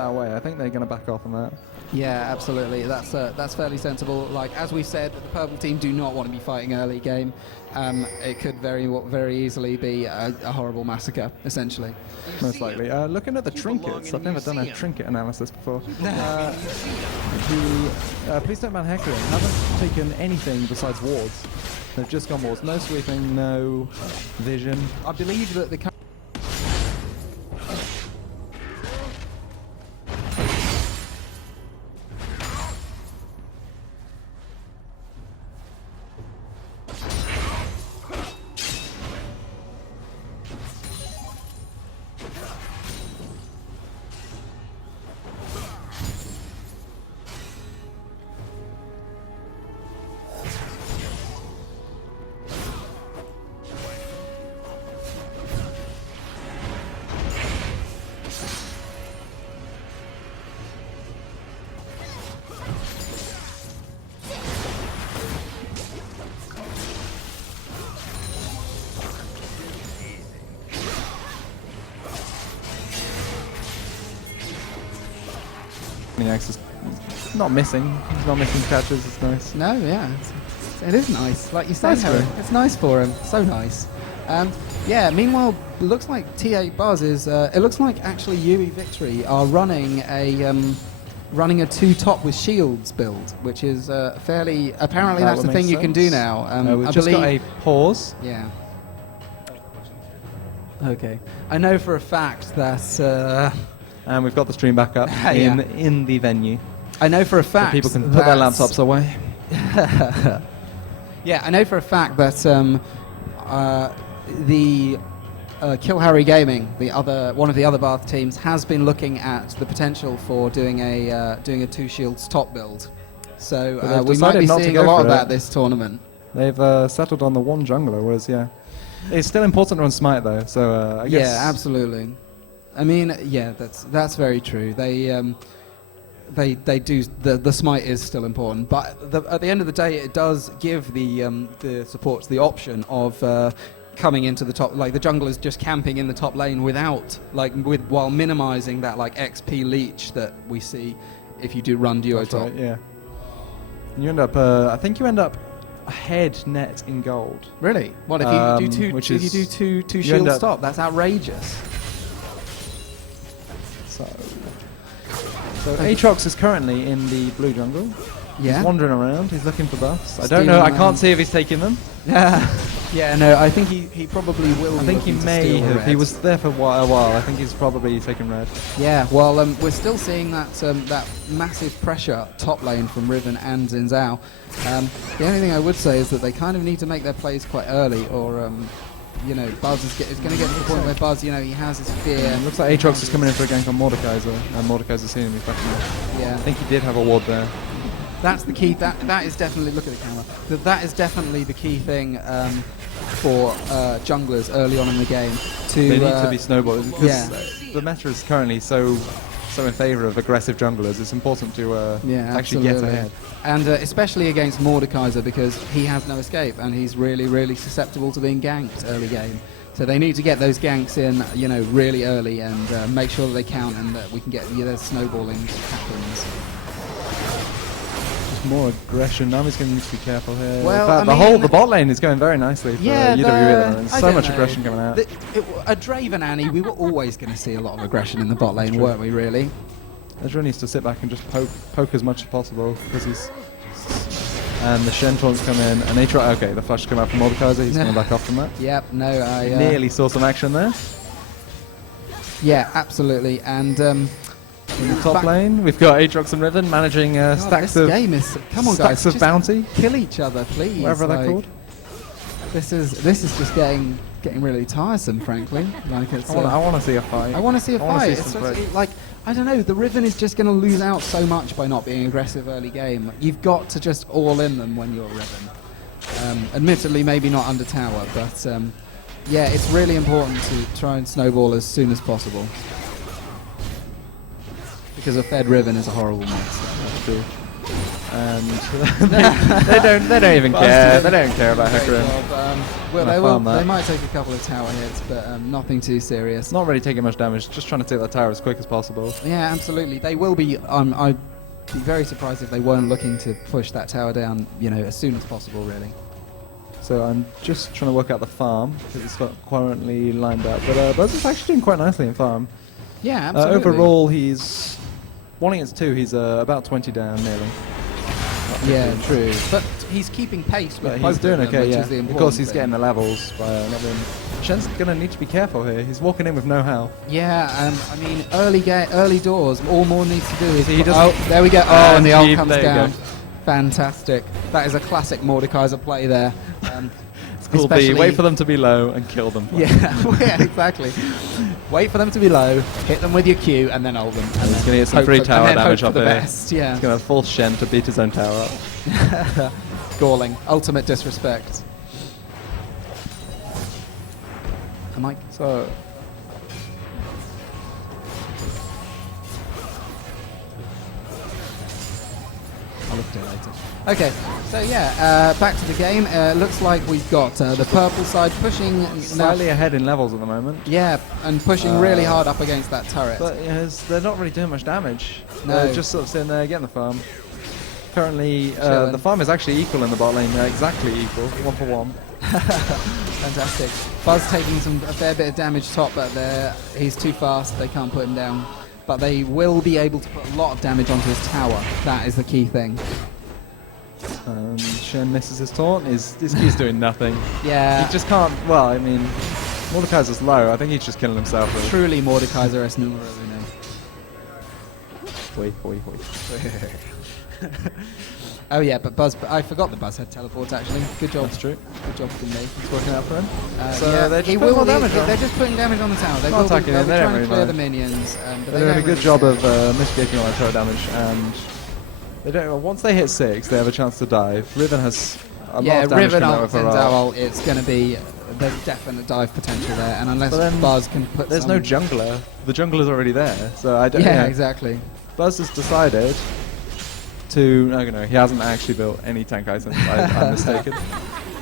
our way. I think they're going to back off on that. Yeah, absolutely. That's fairly sensible. Like, as we said, the purple team do not want to be fighting early game. It could very easily be a horrible massacre, essentially. Most likely. Looking at the trinkets, I've never done a trinket analysis before. Please don't ban Hecarim. Haven't taken anything besides wards. They've just gone wards. No sweeping, no vision. I believe that the Is not missing. He's not missing catches. It's nice. No, yeah, it is nice. Like you said, Nice it's nice for him. So nice. Yeah. Meanwhile, looks like TA Buzz is. It looks like actually UWE Viktory are running a 2 top with shields build, which is fairly. Apparently, that's the thing you can do now. We've I just believe, got a pause. Yeah. Okay. I know for a fact that. And we've got the stream back up in the venue. I know for a fact so people can put their laptops away. Yeah, I know for a fact that the Kill Harry Gaming, one of the other Bath teams, has been looking at the potential for doing a 2 shields top build. So we might be seeing a lot of that this tournament. They've settled on the 1 jungler, whereas it's still important to run smite though. So I guess absolutely. I mean, yeah, that's very true. They do the smite is still important, but at the end of the day, it does give the supports the option of coming into the top, like the junglers just camping in the top lane while minimizing that like XP leech that we see if you do run duo top. Right, yeah. And you end up, I think you end up ahead net in gold. Really? What if you do two shields top? That's outrageous. So Aatrox is currently in the blue jungle. Yeah. He's wandering around. He's looking for buffs. I don't know. I can't see if he's taking them. Yeah, no. I think he probably will. I think he may have. Red. He was there for a while. I think he's probably taken red. Yeah. Well, we're still seeing that massive pressure top lane from Riven and Xin. The only thing I would say is that they kind of need to make their plays quite early, or Buzz is going to get to the point where Buzz, he has his fear. Looks like Aatrox is coming in for a gank on Mordekaiser, and Mordekaiser's seeing him back. Yeah. I think he did have a ward there. That's the key. That is definitely, look at the camera. That is definitely the key thing for junglers early on in the game. They need to be snowballed because the meta is currently so in favour of aggressive junglers. It's important to actually get ahead. And especially against Mordekaiser, because he has no escape and he's really, really susceptible to being ganked early game. So they need to get those ganks in, really early and make sure that they count and that we can get their snowballing happens. Just more aggression. Now he's going to need to be careful here. Well, in fact, the bot lane is going very nicely for UWE. There's so much aggression coming out. A Draven Annie, we were always going to see a lot of aggression in the bot lane, weren't we, really? Ezreal needs to sit back and just poke as much as possible because he's... And the Shen taunts come in, and okay, the flash come out from Mordekaiser, he's coming back off from that. Yep, no, I... Nearly saw some action there. Yeah, absolutely, and... in the top lane, we've got Aatrox and Riven managing stacks of... game is... Come on, stacks guys, of bounty. Kill each other, please. Whatever they're called. This is just getting really tiresome, frankly. Like it's. I want to see a fight. I want to see a fight. It's just, like, I don't know. The Riven is just going to lose out so much by not being aggressive early game. You've got to just all in them when you're Riven. Admittedly, maybe not under tower, but yeah, it's really important to try and snowball as soon as possible. Because a fed Riven is a horrible monster. That's true. and they don't even care. They don't care about Great Hecarim. job. Well, I they found that. They might take a couple of tower hits, but nothing too serious. It's not really taking much damage. Just trying to take that tower as quick as possible. Yeah, absolutely. They will be. I'd be very surprised if they weren't looking to push that tower down, as soon as possible, really. So I'm just trying to work out the farm because it's not currently lined up. But Buzz is actually doing quite nicely in farm. Yeah, absolutely. Overall, he's 1 against 2. He's about 20 down nearly. Yeah, true. But he's keeping pace with But both he's doing of them, okay, which yeah. is the Of important course, he's thing. getting the levels by not being... Shen's going to need to be careful here. He's walking in with no health. Yeah, I mean, early doors. All Moore needs to do is... See, he doesn't- oh, there we go. Oh, and the ult comes there you down. go. Fantastic. That is a classic Mordekaiser play there. Cool B, especially- wait for them to be low and kill them. Yeah, yeah, exactly. Wait for them to be low, hit them with your Q, and then ult them. And He's going to get some free tower damage up up the there. best. Yeah. He's going to force Shen to beat his own tower up. Galling. Ultimate disrespect. Am I? So... I'll look at it later. Okay, so yeah, back to the game. Looks like we've got the purple side pushing Slightly ahead in levels at the moment. Yeah, and pushing really hard up against that turret. But they're not really doing much damage. No. They're just sort of sitting there getting the farm. Currently, Chilling. the farm is actually equal in the bot lane. They're exactly equal, 1 for 1. Fantastic. Buzz taking a fair bit of damage top, but he's too fast. They can't put him down. But they will be able to put a lot of damage onto his tower. That is the key thing. Shen misses his taunt. His Q's doing nothing. Yeah. He just can't. Well, I mean, Mordekaiser's low. I think he's just killing himself. Really. Truly Mordekaiser es numero uno. Wait. Oh yeah, but Buzz. I forgot that Buzz had teleport actually. Good job. That's true. Good job from me. It's working out for him. So yeah, they're he just putting more damage on. They're just putting damage on the tower. They Not will be, attacking they'll it, be they don't trying to really clear the mind. minions. But They're doing a good really job care. of mitigating all that tower damage, and they don't. Once they hit 6, they have a chance to dive. Riven has a lot of damage Riven coming out ult with and her ult. ult, it's going to be there's definite dive potential there, and unless But then Buzz can put There's some, no jungler. The jungler's already there, so I don't. Yeah, exactly. Buzz has decided to. No, he hasn't actually built any tank items. I'm mistaken.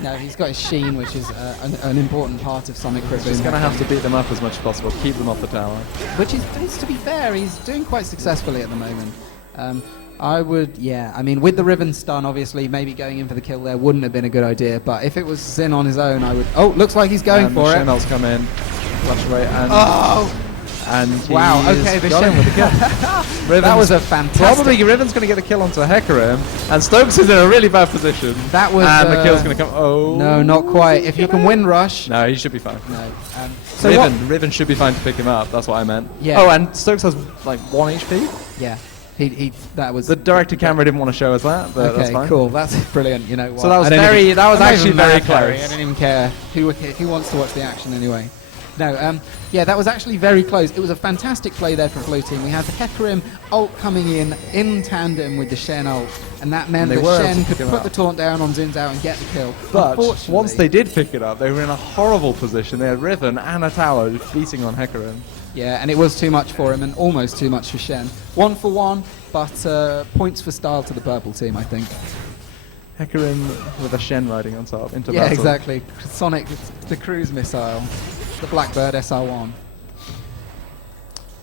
No, he's got his Sheen, which is an important part of Sonic Riven. He's going to have to beat them up as much as possible, keep them off the tower. Which is, to be fair, he's doing quite successfully at the moment. I would, yeah, I mean, with the Riven stun, obviously, maybe going in for the kill there wouldn't have been a good idea, but if it was Xin on his own, I would... Oh, looks like he's going for it. Shen ult's come in, flash away, and... Oh! And Wow, he's okay, the got him Shen. with the kill. That was a fantastic... Probably Riven's going to get the kill onto Hecarim, and Stokes is in a really bad position. That was... And the kill's going to come... Oh. No, not quite. If you can win rush... No, he should be fine. No. So Riven should be fine to pick him up, that's what I meant. Yeah. Oh, and Stokes has like 1 HP? Yeah. That was... The director camera didn't want to show us that, but that's Okay, fine. cool. That's brilliant. You know what? So that was I don't very... even- That was I'm not actually even very mad, Harry. close. I don't even care who wants to watch the action anyway. No, yeah, that was actually very close. It was a fantastic play there from Blue Team. We had the Hecarim ult coming in tandem with the Shen ult, and that meant And they that were able Shen to could pick him put up. the taunt down on Xin Zhao and get the kill. But Unfortunately- once they did pick it up, they were in a horrible position. They had Riven and a tower beating on Hecarim. Yeah, and it was too much for him and almost too much for Shen. 1 for 1, but points for style to the purple team, I think. Hecarim with a Shen riding on top into Yeah, battle. exactly. Sonic, the cruise missile, the Blackbird SR1.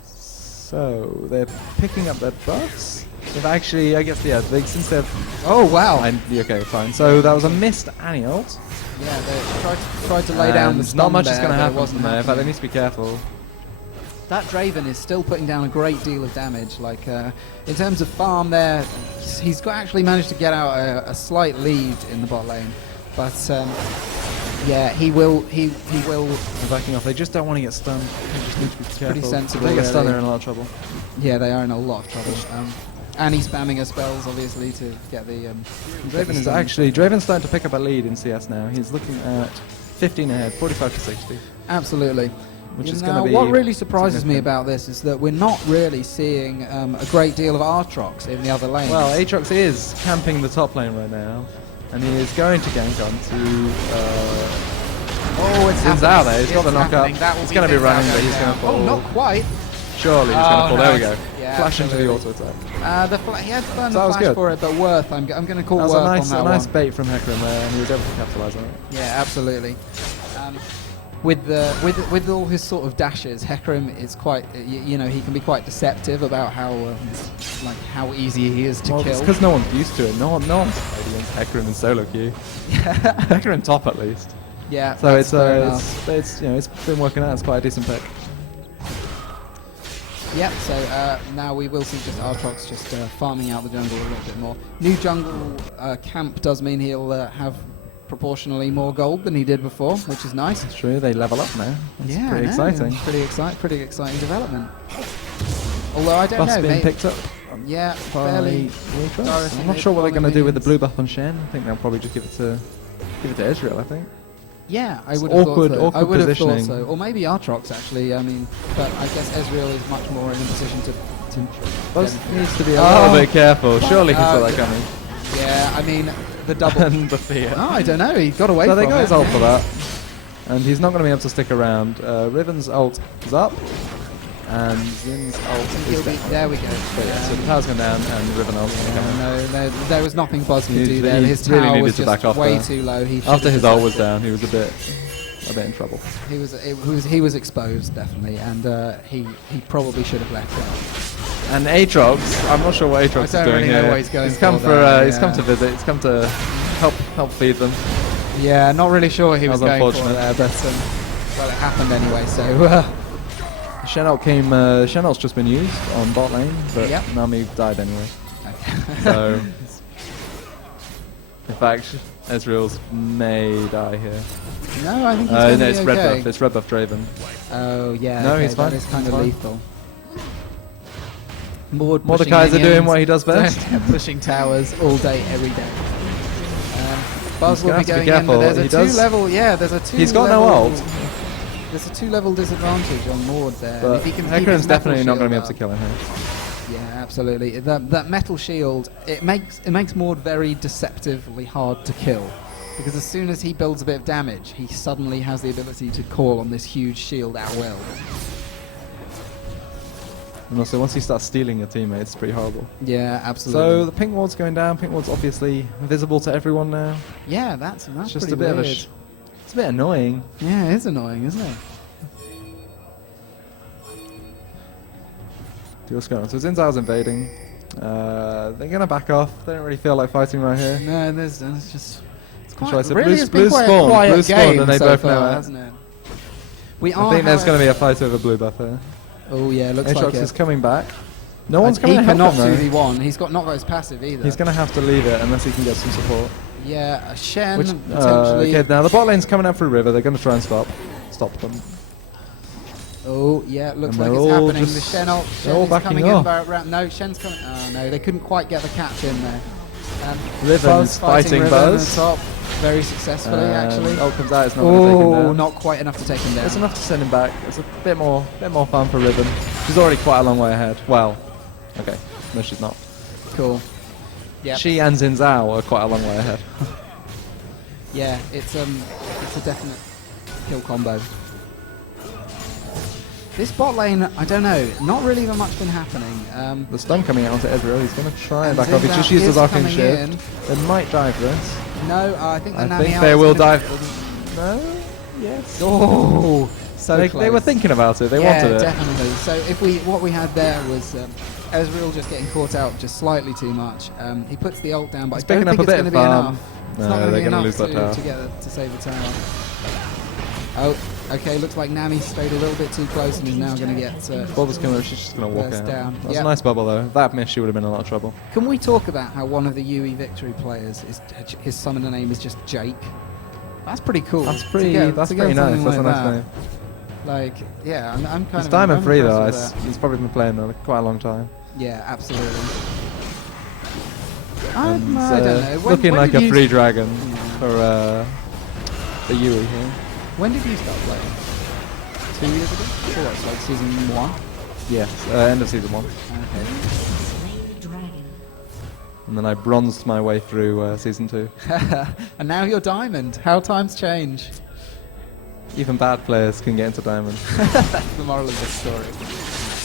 So they're picking up their buffs. They've actually, I guess, yeah. Since they've Oh wow! okay, fine. So that was a missed Annie ult. Yeah, they tried to lay down the And stun not much there, is going to but it happen wasn't from there. In fact, they happening. need to be careful. That Draven is still putting down a great deal of damage. Like in terms of farm, there, he's actually managed to get out a slight lead in the bot lane, but yeah, he will. They're backing off. They just don't want to get stunned. They just need to be careful. Pretty sensible, If they get stunned, really. they're in a lot of trouble. Yeah, they are in a lot of trouble. And he's spamming her spells, obviously, to get the. Draven's starting to pick up a lead in CS now. He's looking at 15 ahead, 45 to 60. Absolutely. Which is Now, going to be what really surprises me significant. about this is that we're not really seeing a great deal of Aatrox in the other lanes. Well, Aatrox is camping the top lane right now, and he is going to gank onto. it's Zin's out there. He's got the knockup. That will He's going to be Zin's running, out but he's now. going to fall. Oh, not quite. Surely he's going to fall. There we go. Yeah, flash into the absolutely. auto attack. He had to burn So that the was flash good. for it, but Worth, I'm going to call That was Worth a on that nice one. bait from Hecarim there, and he was able to capitalize on it. Yeah, absolutely. With all his sort of dashes, Hecarim is quite, you know, he can be quite deceptive about how easy he is to Well, it's kill. because no one's used to it. No one's played against Hecarim in solo queue. Hecarim top at least. Yeah, So that's fair enough. it's you know it's been working out. It's quite a decent pick. Yep, so now we will see just Aatrox just farming out the jungle a little bit more. New jungle camp does mean he'll have proportionally more gold than he did before, which is nice. It's true. They level up now. That's Yeah, pretty I know. exciting. Pretty exciting development. Although I don't Buff's know, being maybe, picked up. yeah, by fairly. Aatrox. Dorothy I'm not mid, sure what they're Colin going to do with the minions. blue buff on Shen. I think they'll probably just give it to Israel. I think. Yeah, I It's would have awkward- thought so. awkward I would have thought positioning. so. Or maybe Aatrox actually. I mean, but I guess Ezreal is much more in a position to Buzz get- needs to be a Oh. little bit careful. Surely he saw that yeah. coming. Yeah, I mean the double. And the fear. Oh, I don't know. He got away So from they got it. his ult for that. And he's not going to be able to stick around. Riven's ult is up. And Zin's ult He'll is be, down. there we go. But yeah, so the tower's gone down and Riven ult's going to come in. No, there was nothing Buzz could He do there. he His really tower needed was to back just off way there. too low. He After should've his just ult was left it. down, he was a bit in trouble. He was exposed definitely, and he probably should have left it. And Aatrox, I'm not sure what Aatrox is don't doing really know here. what he's going come for there, he's come yeah. to visit. He's come to help feed them. Yeah, not really sure what he was That going was for unfortunate. there, but well, it happened anyway. So Shen ult came. Shen ult's just been used on bot lane, but Yep. Nami died anyway. So, in fact, Ezreal's may die here. no, I think he's going to No, be it's okay. red buff. It's red buff Draven. Oh yeah, No, okay, he's fine. That is kind He's of fine. lethal. Mord pushing Mordekaiser doing minions, what he does best. pushing towers all day, every day. Buzz He's will gonna be have to be going in, careful. but there's He a does- two-level. Yeah, there's a two. He's got no ult. There's a two-level disadvantage on Mord there. and But if he can keep Hecarim's his definitely metal not going to be able shield to kill him here. up- Yeah, absolutely. That metal shield it makes Mord very deceptively hard to kill, because as soon as he builds a bit of damage, he suddenly has the ability to call on this huge shield at will. And also, once he starts stealing your teammates, it's pretty horrible. Yeah, absolutely. So the pink ward's going down. Pink ward's obviously visible to everyone now. yeah, that's It's just pretty a bit weird. of it's a bit annoying. Yeah, it is annoying, isn't it? See what's going on. So Zinzao's invading. They're going to back off. They don't really feel like fighting right here. No, there's just it's Shall I quite say really blue- it's blue been quite spawn, a quiet blue spawn, game and they so both far, know it. hasn't it? We I think there's going to be a fight over blue buff here. Oh yeah, looks Aatrox like is it. coming back. No one's He coming to help cannot him though. 2v1. He's not got his passive either. He's going to have to leave it unless he can get some support. Yeah, a Shen Which, potentially. okay, now the bot lane's coming out through river. They're going to try and stop them. Oh yeah, it looks And like they're it's all happening. The just- Shen ult. they're all Shen is backing coming off. in by around. No, Shen's coming. Oh no, they couldn't quite get the catch in there. Riven Buzz is fighting Riven Buzz. on top, very successfully actually. Ult comes out. It's not going to take him Oh, down. not quite enough to take him down. It's enough to send him back. It's a bit more fun for Riven. She's already quite a long way ahead. Well, okay, no, she's not. Cool. Yeah. She and Zinzao are quite a long way ahead. Yeah, it's a definite kill combo. This bot lane, I don't know, not really even much been happening. The stun coming out onto Ezreal. He's going to try and And back off. He Zinzao just used his is arcane coming shift. They might dive this. No, I think the I Nami think ult they is will gonna dive. No. Yes. Oh, so They close. were thinking about it. They yeah, wanted it. definitely. So if what we had there was Ezreal just getting caught out just slightly too much. He puts the ult down, but He's I don't picking up think a it's bit going to of be farm. enough. It's No, not going to they're be gonna enough lose that tower. to save the tower. Oh, okay. Looks like Nami stayed a little bit too close and is now going to get. Bubble's coming. She's just going to walk Burst out. down. That's Yep. a nice bubble though. That miss, she would have been in a lot of trouble. Can we talk about how one of the UWE Victory players is his summoner name is just Jake? That's pretty cool. That's to pretty. get- That's to pretty get nice. something That's a like nice that. name. Like, yeah, I'm kind He's of. diamond I'm free though. impressed with that. He's probably been playing there quite a long time. Yeah, absolutely. And, I don't know. Looking when like did a you free dragon Yeah. for the UWE here. When did you start playing? 2 years ago? So that's like season 1? Yes, end of season 1. Okay. And then I bronzed my way through season 2. And now you're diamond. How times change. Even bad players can get into diamond. That's the moral of this story.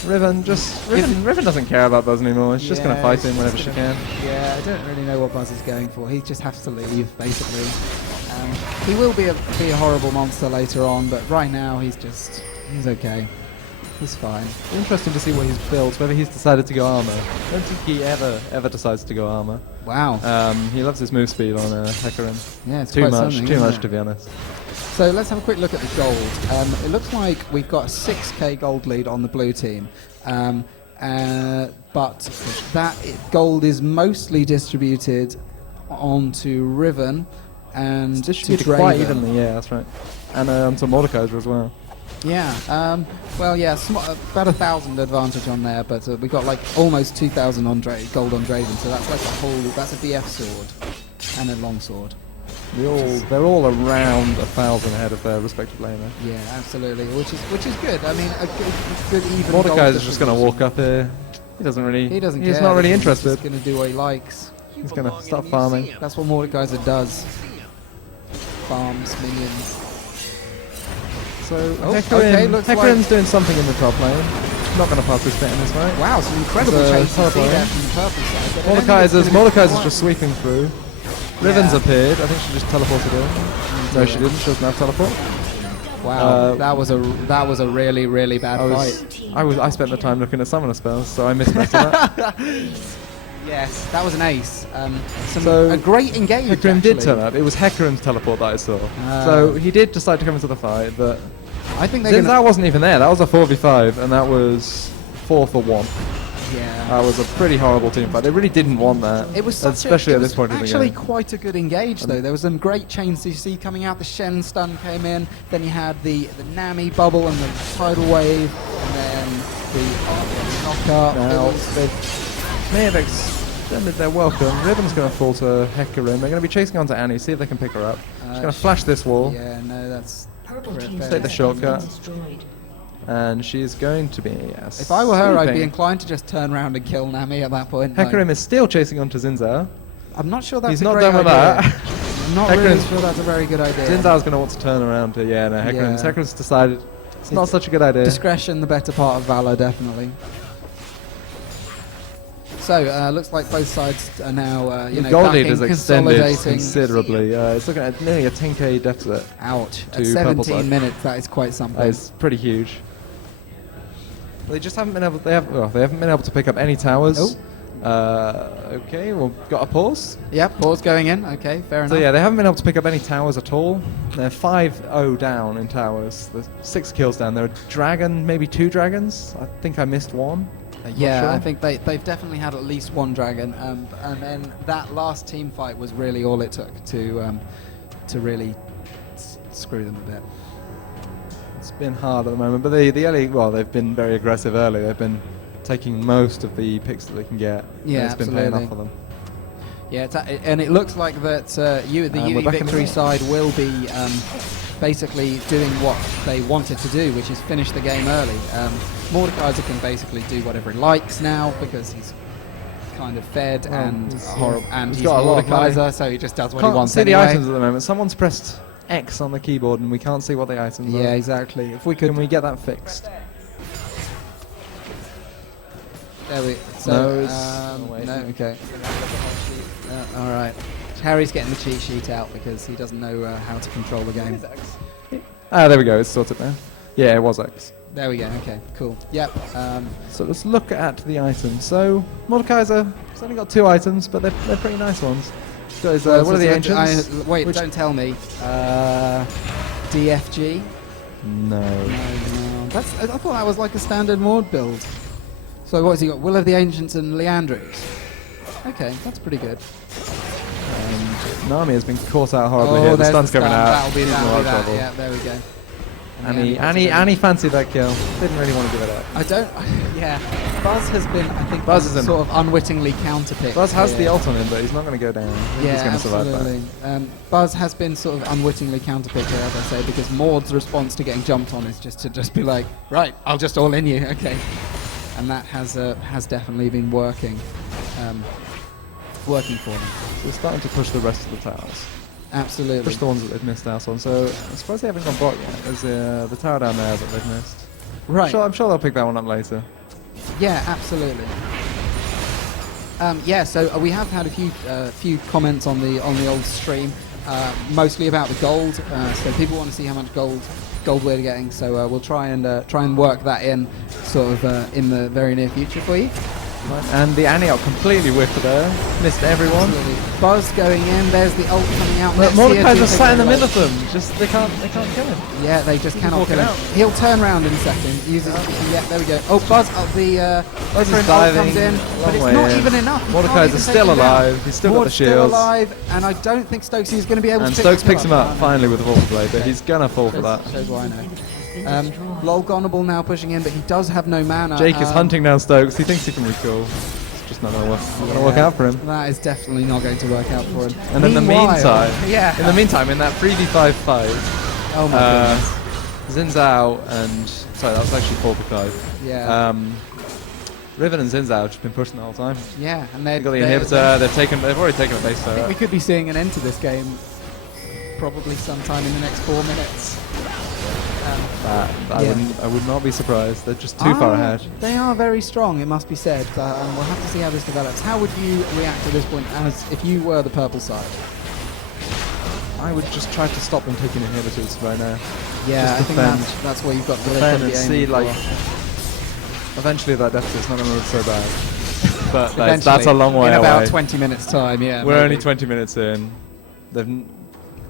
Riven doesn't care about Buzz anymore. She's just going to fight him whenever she can. Yeah, I don't really know what Buzz is going for. He just has to leave, basically. He will be a horrible monster later on, but right now he's okay. He's fine. Interesting to see what he's built, whether he's decided to go armor. I don't think he ever decides to go armor. Wow. He loves his move speed on Hecarim. Yeah, it's too quite much, something, too isn't much it? to be honest. So let's have a quick look at the gold. It looks like we've got a 6k gold lead on the blue team. But that gold is mostly distributed onto Riven and It's to distributed quite Draven. evenly, yeah, that's right. And onto Mordekaiser as well. Yeah. Well, yeah, about 1,000 advantage on there, but we got like almost 2,000 on gold on Draven, so that's like that's a BF sword and a long sword. They're all around 1,000 ahead of their respective laner. Yeah, absolutely, which is good. I mean, a good even. Mordekaiser's just going to walk up here. He doesn't really. He doesn't. He's care. not really He's interested. just going to do what he likes. He's going to start farming. That's what Mordekaiser does. Farms minions. So looks Hecarim's like doing something in the top lane. Not going to participate in this fight. wow, some incredible There's a change to see teleport. there from the purple side. but I don't think it's gonna be Mordekaiser's quite- just sweeping through. Riven's Yeah. appeared. I think she just teleported in. No, she didn't. She doesn't have teleport. Wow, that was a really bad fight. I spent the time looking at summoner spells, so I missed most of that. Yes, that was an ace. So a great engage. Hecarim did actually. turn up. It was Hecarim's teleport that I saw. Ah. So he did decide to come into the fight, but I think they're since gonna. that wasn't even there, that was a 4v5, and that was 4 for 1. Yeah. That was a pretty horrible team fight. They really didn't want that. It was especially at this point in the actually game. quite a good engage though. There was some great chains you see coming out. The Shen stun came in, then you had the Nami bubble and the tidal wave, and then the knockup. Now, they may have extended their welcome. Riven's going to fall to Hecarim. They're going to be chasing on to Annie, see if they can pick her up. She's going to flash this wall, Yeah, no, that's. take the shortcut, and she's going to be. If I were her, I'd be sweeping. inclined to just turn around and kill Nami at that point. Hecarim Like, is still chasing on to Zinzao. I'm not sure that's He's a not great done with idea. that. I'm not really Hecarim's- sure that's a very good idea. Zinzao's going to want to turn around to, Hecarim's. Yeah. Hecarim's decided it's not such a good idea. Discretion, the better part of valor, definitely. So, looks like both sides are now, The gold lead backing, is extended consolidating. considerably. It's looking at nearly a 10k deficit. Ouch. At to 17 purple side. minutes, that is quite something. That is pretty huge. They just haven't been able. They haven't been able to pick up any towers. Okay, well, got a pause. Yep, pause going in. Okay, fair enough. So yeah, they haven't been able to pick up any towers at all. They're 5-0 down in towers. There's 6 kills down. There are dragon, maybe 2 dragons. I think I missed one. Yeah, sure. I think they've definitely had at least one dragon, and then that last team fight was really all it took to really screw them a bit. It's been hard at the moment, but the early, they've been very aggressive early. They've been taking most of the picks that they can get. Yeah, It's been paying absolutely. off for them. Yeah, and it looks like that the we're UWE back in the Victory game. side will be basically doing what they wanted to do, which is finish the game early. Mordekaiser can basically do whatever he likes now because he's kind of fed Well, and he's- horrible, and he's he's got a lot of money. Mordekaiser, so he just does what he Can't wants see anyway. the items at the moment. Someone's pressed X on the keyboard and we can't see what the items Yeah, are. exactly. If we could, Can we get that fixed? there we. So, No, it's- oh, wait. no, okay. All right. Harry's getting the cheat sheet out because he doesn't know how to control the game. Ah, there we go. It's sorted now. Yeah, it was X. There we go. Okay, cool. Yep. So let's look at the items. So Mordekaiser, he's only got 2 items, but they're pretty nice ones. He's got his, what are the ancients? Wait, Which- don't tell me. DFG? No. No. I thought that was like a standard Mord build. So what's he got? Will of the Ancients and Leandrix. Okay, that's pretty good. And Nami has been caught out horribly here. The there's stun's coming stun. out. That'll be He's in a that. lot of That. trouble. Yeah, there we go. And Annie fancied that kill. Didn't really want to give it up. I don't. Yeah, Buzz has been, I think, Buzz is in- sort of unwittingly counterpicked. Buzz has the here. ult on him, but he's not going to go down. I think Yeah, he's going to survive absolutely. Buzz has been sort of unwittingly counterpicked here, as I say, because Maud's response to getting jumped on is just to be like, right, I'll just all in you, okay. And that has definitely been working for them. that. They're starting to push the rest of the towers. Absolutely. Push the ones that they've missed out on. So I'm surprised they haven't gone bot yet. There's the tower down there that they've missed. Right. I'm sure they'll pick that one up later. Yeah, absolutely. Yeah, so we have had a few comments on the old stream, mostly about the gold. So people want to see how much gold we're getting. So we'll try and work that in, sort of in the very near future for you. And the Aniok completely whiffed there. Missed everyone. Absolutely. Buzz going in. There's the ult coming out. But Mordecai's just sat in the middle of them. Just they can't kill him. Yeah, they just cannot walk kill it him. out. He'll turn around in a second. Uses. Yeah, there we go. Oh, Buzz! The Buzz is different ult diving comes in, a but long it's way not in. even enough. He Mordecai's can't even is take still him down. alive. He's still got the Mord's still shields. alive, and I don't think Stokesy is going to be able And to. Stokes picks him up finally with a Vulcan Blade, but he's gonna fall for that. Shows why I know. Lolgonable now pushing in, but he does have no mana. Jake is hunting down Stokes. He thinks he can recall. It's just not gonna work out for him. That is definitely not going to work out for him. And in the meantime, yeah. in that 3v5 fight, Oh my goodness. Xin and sorry, that was actually 4v5. Yeah. Riven and Xin have just been pushing the whole time. Yeah, and They've got the inhibitor. They've already taken a base I think we turret. could be seeing an end to this game probably sometime in the next 4 minutes. I would not be surprised. They're just too far ahead. They are very strong, it must be said, but we'll have to see how this develops. How would you react to this point as if you were the purple side? I would just try to stop them taking inhibitors right now. Yeah, I Just think defend. that's what you've got to Defend and be see, aiming like, for. eventually that deficit's not going to look so bad. But that's Eventually, a long way in away. about 20 minutes time, yeah. We're maybe. only 20 minutes in. They've And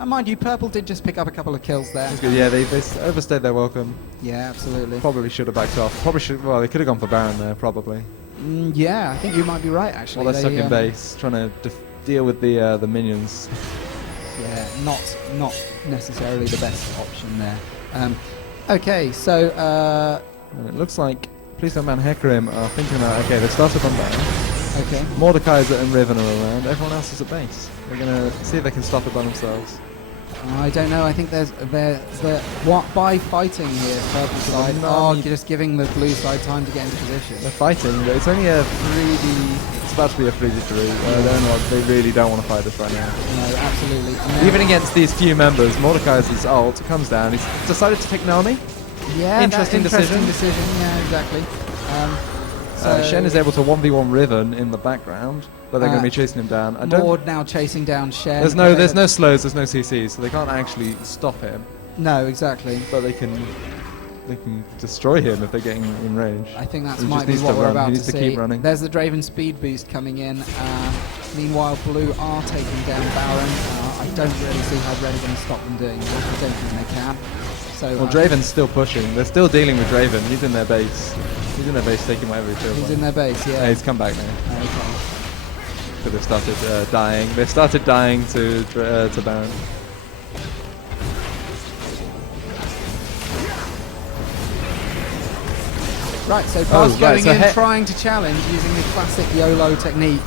mind you, purple did just pick up a couple of kills there. yeah, they overstayed their welcome. Yeah, absolutely. Probably should have backed off. Well, they could have gone for Baron there, probably. Yeah, I think you might be right, actually. Well, they're stuck in base, trying to deal with the minions. Yeah, not necessarily the best option there. Okay, so And it looks like Please Don't Ban Hecarim are thinking about, okay, they've started on Baron. okay. Mordekaiser and Riven are around. Everyone else is at base. They're going to see if they can stop it by themselves. I don't know. I think there's what by fighting here, purple side. No, You're just giving the blue side time to get into position. They're fighting, but it's only a 3D. It's about to be a 3v3. They really don't want to fight this right now. No, absolutely. And Even against these few members, Mordekaiser's ult comes down. He's decided to take Nami. yeah, interesting decision. Yeah, exactly. Shen is able to 1v1 Riven in the background, but they're going to be chasing him down. I don't. Mord now chasing down Shen. There's no slows, there's no CCs, so they can't actually stop him. No, exactly. But they can destroy him if they're getting in range. I think that He might just be needs what to we're run. about He to needs to see. keep running. There's the Draven speed boost coming in. Meanwhile, blue are taking down Baron. I don't really see how Red are going to stop them doing that. I don't think they can. So, Well, Draven's still pushing. They're still dealing with Draven. He's in their base. He's in their base taking whatever he feels he's like. in their base, yeah. He's come back now. Okay. But they've started dying. They've started dying to Baron. Right, so Buzz going so in, trying to challenge using the classic YOLO technique.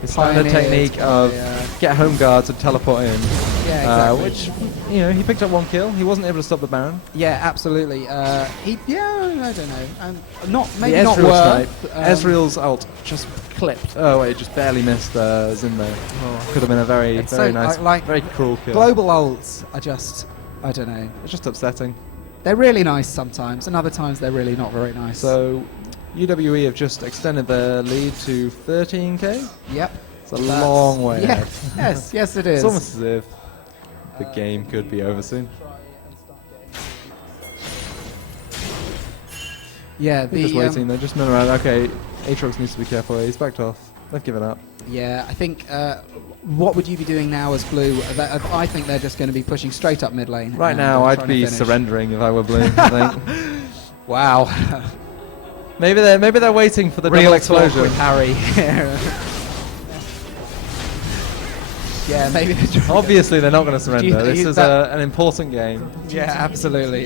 His standard Pioneered technique of by, get home guards and teleport in. Yeah, exactly. Which, he picked up one kill. He wasn't able to stop the Baron. Yeah, absolutely. I don't know. Maybe the not Ezreal worth. snipe. Ezreal's ult just clipped. Oh wait, just barely missed Xin there. Could have been a very It's very so, nice, like very cruel kill. Global ults are just, I don't know. It's just upsetting. They're really nice sometimes, and other times they're really not very nice. So, UWE have just extended their lead to 13k. Yep. It's a long way Yeah. ahead. yes, it is. It's almost as if the game could be over soon. Yeah, They're just waiting. They're just milling around. Okay, Aatrox needs to be careful. He's backed off. They've given up. Yeah, I think. What would you be doing now as blue? I think they're just going to be pushing straight up mid lane. Right and, now, trying I'd to be finish. surrendering if I were blue. I think. Wow. maybe they're waiting for the Real double explosion explosion. with Harry. Yeah, maybe. Obviously, they're not going to surrender. think This is an important game. Yeah, absolutely.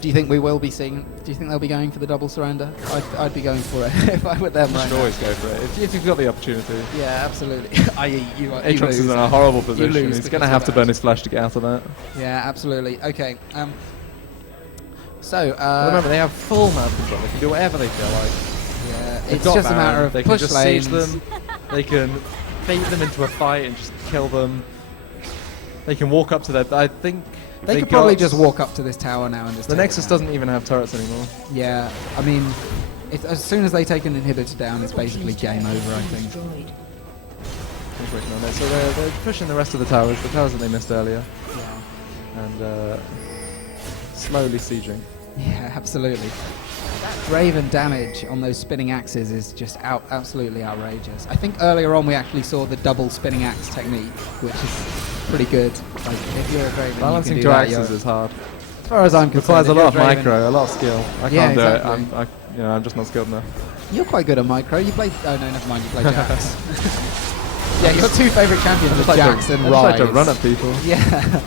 Do you think we will be seeing? Do you think they'll be going for the double surrender? I'd be going for it if I were them You right should now. always go for it if you've got the opportunity. Yeah, absolutely. you Aatrox is lose. in a horrible position. lose He's because going to of have to that. burn his flash to get out of that. Yeah, absolutely. Okay. So Remember, they have full map control. They can do whatever they feel like. yeah, They've it's got just a Baron. matter of they can push just lanes. siege them. They can bait them into a fight and just kill them. They can walk up to their. I think They could probably just walk up to this tower now and just. The take it Nexus down. doesn't even have turrets anymore. Yeah, I mean, as soon as they take an inhibitor down, it's basically game over, I think. He's working on it. So they're pushing the rest of the towers that they missed earlier, Yeah. and slowly sieging. Yeah, absolutely. That Draven damage on those spinning axes is just absolutely outrageous. I think earlier on we actually saw the double spinning axe technique, which is pretty good. Like, if you're a Draven, Balancing you two can do that, axes is hard. as far as I'm concerned, Requires a if you're lot of Draven- micro, a lot of skill. I Yeah, can't do exactly. it. I'm just not skilled enough. You're quite good at micro. You play. Oh no, never mind. You play Jax. Yeah, your two favourite champions are Jax and I just like to Ryze. run at people. Yeah.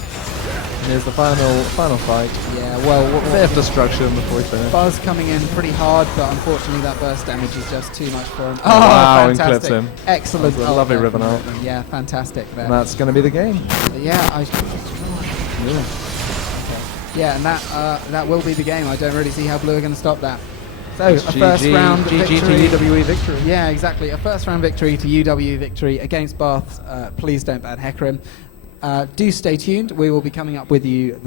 And here's the final fight. Yeah. Well, A bit of destruction before we finish. Buzz coming in pretty hard, but unfortunately that burst damage is just too much for him. Oh, wow, and fantastic. clips him. Excellent. That was a lovely there ribbon from out. Ribbon. Yeah, fantastic there. And that's going to be the game. But yeah, Yeah. yeah, and that will be the game. I don't really see how Blue are going to stop that. So, a first round GG victory. to UWE Victory. Yeah, exactly. A first round victory to UWE Victory against Bath. Please don't ban Hecarim. Do stay tuned. We will be coming up with you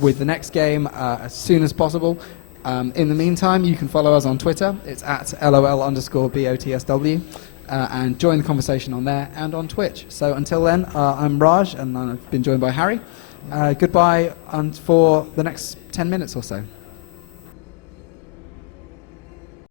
with the next game as soon as possible. In the meantime, you can follow us on Twitter. It's at LOL_BOTSW. And join the conversation on there and on Twitch. So until then, I'm Raj, and I've been joined by Harry. Goodbye and for the next 10 minutes or so.